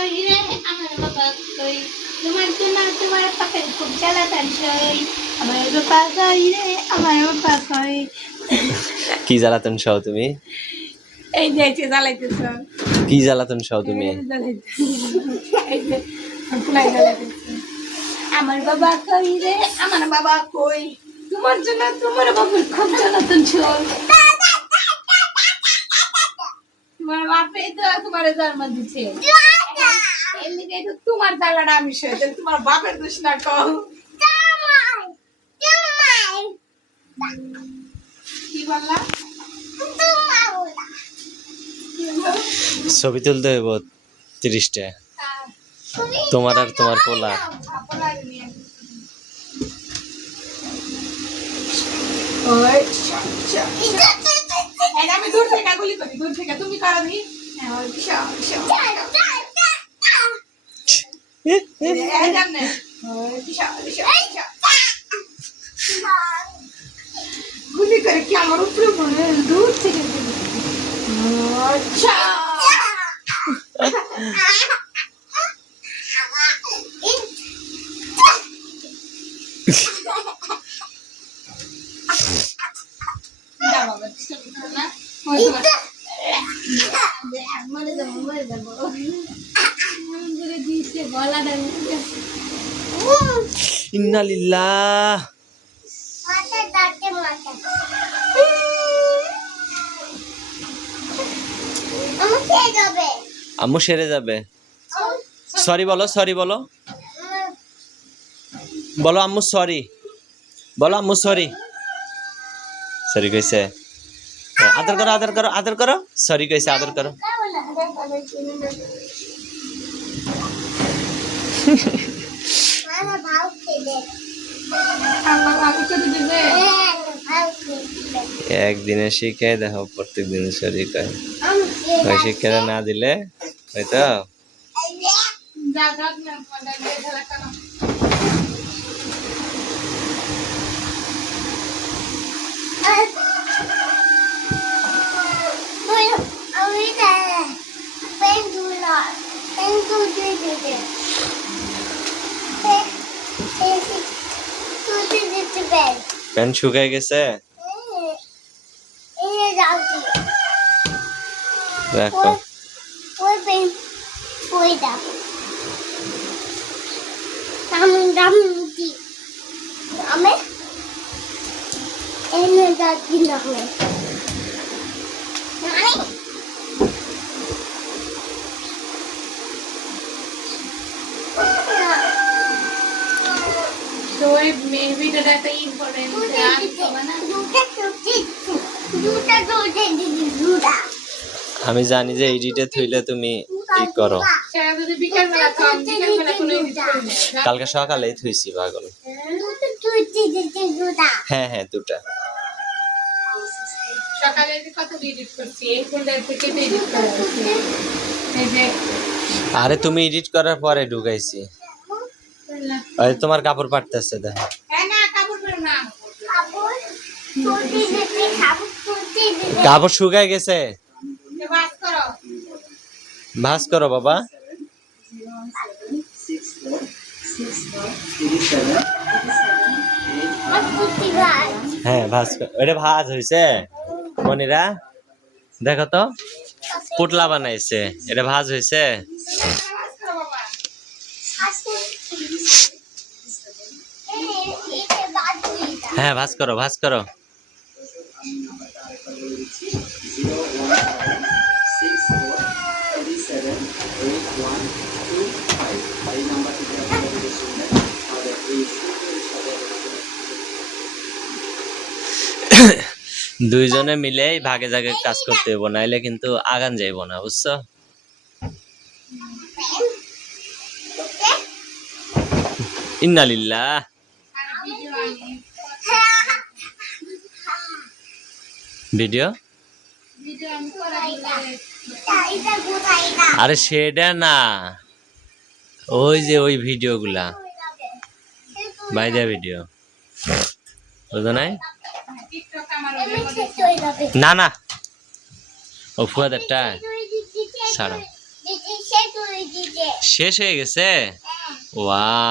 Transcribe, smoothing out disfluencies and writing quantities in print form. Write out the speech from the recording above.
কই রে আমার বাবা কই তোমার জন্য তোমার পাপের খুব জ্বালাতন সই আমার বাবা কই রে আমার বাবা কই কি জ্বালাতন সহ তুমি? এই যে এই জ্বালাইতেছ কি জ্বালাতন সহ তুমি? আমার বাবা কই রে আমার বাবা কই তোমার জন্য তোমার বাবার খুব জ্বালাতন সই তোমার বাপে তো তোমার জন্ম দিছে এর লিগে তো তোমার জ্বালাটা আমি সই তোমার বাপের দোষ না কও কি বললা ছবি তুলতে হইব 30টা তোমার আর তোমার পোলা। আমি দূর থেকে গুলি করি দূর থেকে তুমি কারণই গুলি করে কি আমার উপরে মনে দূর থেকে ইন্না লিল্লাহ। আম্মু সেরে যাবে। সরি বলো, সরি বলো, বলো আম্মু সরি, বলো আম্মু সরি। সরি কইছে, আদর করো আদর করো আদর করো। সরি কইছে, আদর করো। একদিনে শিখে দেখো, প্রত্যেক দিন সরি কয়। ওই শিক্ষাটা না দিলে হয়তো প্যান্ট শুকায় গেছে। দেখো তো এই ভিডিওটা একটা ইম্পর্টেন্ট আমি জানি যে এডিটে থইলে তুমি ই করো। কালকে সকালেই থইছি পাগল। হ্যাঁ হ্যাঁ দুটা। সকালে কত এডিট করছি এই ফোল্ডার থেকে এডিট করা হচ্ছে এই যে আরে তুমি এডিট করার পরে ঢুকাইছি। আরে তোমার কাপড় পাটতেছে দেখো। হ্যাঁ না কাপড় পরে না কাপড় শুকায় গেছে। বাস করো ভাঁজ করো বাবা। হ্যাঁ ভাঁজ করো। এটা ভাঁজ হয়েছে মনিরা, দেখো তো পুটলা বানাইছে। এটা ভাঁজ হয়েছে। বাস করো বাবা হ্যাঁ ভাঁজ করো ভাঁজ করো। দুইজনে মিলে ভাগে ভাগে কাজ করতে হইব, নাইলে কিন্তু আগান যাইব না, বুঝছো? ইন্নালিল্লাহ। ভিডিও আরে সেটা না, ওই যে ওই ভিডিও গুলা বাইদা ভিডিও বুঝো নাই? না না ও ফুয়াদেরটা ছাড়ো। শেষ হয়ে গেছে ওয়া